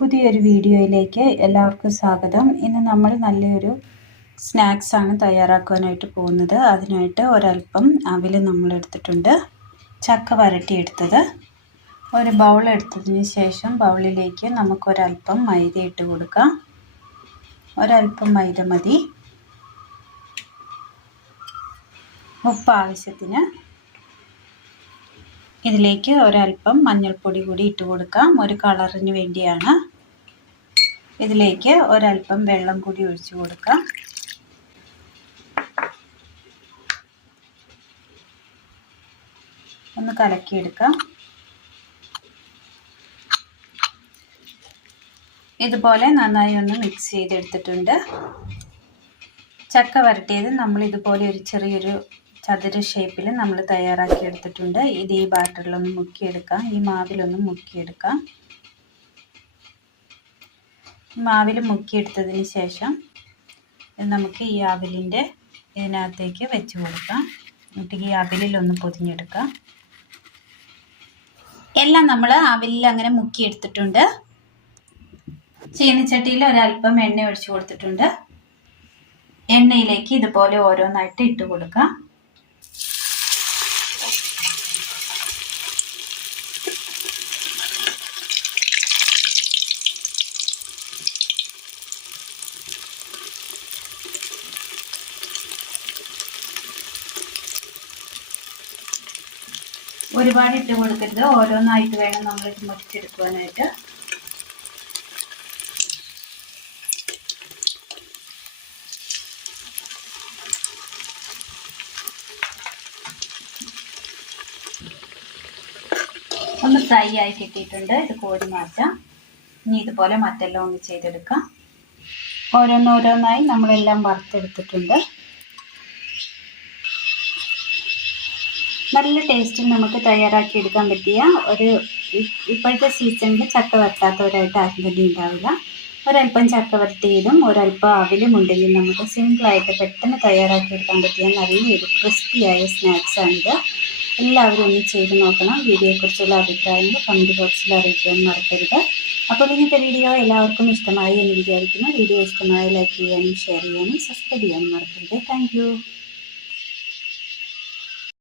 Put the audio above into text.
പുതിയൊരു വീഡിയോയിലേക്ക് എല്ലാവർക്കും സ്വാഗതം. ഇന്ന് നമ്മൾ നല്ലൊരു സ്നാക്സ് ആണ് തയ്യാറാക്കാനായിട്ട് പോകുന്നത്. അതിനായിട്ട് ഒരല്പം അവിൽ നമ്മൾ എടുത്തിട്ടുണ്ട്. ചക്ക വരട്ടിയെടുത്തത് ഒരു ബൗൾ എടുത്തതിന് ശേഷം ബൗളിലേക്ക് നമുക്കൊരല്പം മൈദ ഇട്ട് കൊടുക്കാം. ഒരല്പം മൈദ മതി. ഉപ്പ് ആവശ്യത്തിന്. ഇതിലേക്ക് ഒരല്പം മഞ്ഞൾപ്പൊടി കൂടി ഇട്ട് കൊടുക്കാം, ഒരു കളറിന് വേണ്ടിയാണ്. ഇതിലേക്ക് ഒരല്പം വെള്ളം കൂടി ഒഴിച്ചു കൊടുക്കാം. ഒന്ന് കലക്കിയെടുക്കാം. ഇതുപോലെ നന്നായി ഒന്ന് മിക്സ് ചെയ്തെടുത്തിട്ടുണ്ട്. ചക്ക വരട്ടിയത് നമ്മൾ ഇതുപോലെ ഒരു ചെറിയൊരു ചതുര ഷേപ്പിൽ നമ്മൾ തയ്യാറാക്കി എടുത്തിട്ടുണ്ട്. ഇത് ഈ ബാറ്ററിലൊന്ന് മുക്കിയെടുക്കാം, ഈ മാവിലൊന്ന് മുക്കിയെടുക്കാം. മാവിൽ മുക്കിയെടുത്തതിന് ശേഷം നമുക്ക് ഈ അവിലിൻ്റെ ഇതിനകത്തേക്ക് വെച്ച് കൊടുക്കാം. എന്നിട്ട് ഈ അവിലിലൊന്ന് പൊതിഞ്ഞെടുക്കാം. എല്ലാം നമ്മൾ അവിലിൽ അങ്ങനെ മുക്കിയെടുത്തിട്ടുണ്ട്. ചീനിച്ചട്ടിയിൽ ഒരല്പം എണ്ണ ഒഴിച്ചു കൊടുത്തിട്ടുണ്ട്. എണ്ണയിലേക്ക് ഇതുപോലെ ഓരോന്നായിട്ട് ഇട്ട് കൊടുക്കാം. ഒരുപാട് ഇട്ട് കൊടുക്കരുത്, ഓരോന്നായിട്ട് വേണം നമ്മളിത് മുറിച്ചെടുക്കുവാനായിട്ട്. ഒന്ന് ഫ്രൈ ആയി കിട്ടിയിട്ടുണ്ട്. ഇത് കോരി മാറ്റാം. ഇനി ഇതുപോലെ മറ്റെല്ലാം ഒന്ന് ചെയ്തെടുക്കാം. ഓരോന്നോരോന്നായി നമ്മളെല്ലാം വറുത്തെടുത്തിട്ടുണ്ട്. നല്ല ടേസ്റ്റിൽ നമുക്ക് തയ്യാറാക്കി എടുക്കാൻ പറ്റിയ ഇപ്പോഴത്തെ സീസണിൽ ചക്ക വരട്ടാത്തവരായിട്ട് ആരും തന്നെ ഉണ്ടാവില്ല. ഒരല്പം ചക്ക വരട്ടിയതും ഒരല്പം അവിലും ഉണ്ടെങ്കിൽ നമുക്ക് സിമ്പിളായിട്ട് പെട്ടെന്ന് തയ്യാറാക്കി എടുക്കാൻ പറ്റിയ നല്ലൊരു ക്രിസ്പിയായ സ്നാക്സാണിത്. എല്ലാവരും ഒന്ന് ചെയ്ത് നോക്കണം. വീഡിയോയെക്കുറിച്ചുള്ള അഭിപ്രായങ്ങൾ കമൻറ്റ് ബോക്സിൽ അറിയിക്കാൻ മറക്കരുത്. അപ്പോൾ ഇന്നത്തെ വീഡിയോ എല്ലാവർക്കും ഇഷ്ടമായി എന്ന് വിചാരിക്കുന്നു. വീഡിയോ ഇഷ്ടമായി ലൈക്ക് ചെയ്യാനും ഷെയർ ചെയ്യാനും സബ്സ്ക്രൈബ് ചെയ്യാനും മറക്കരുത്. താങ്ക്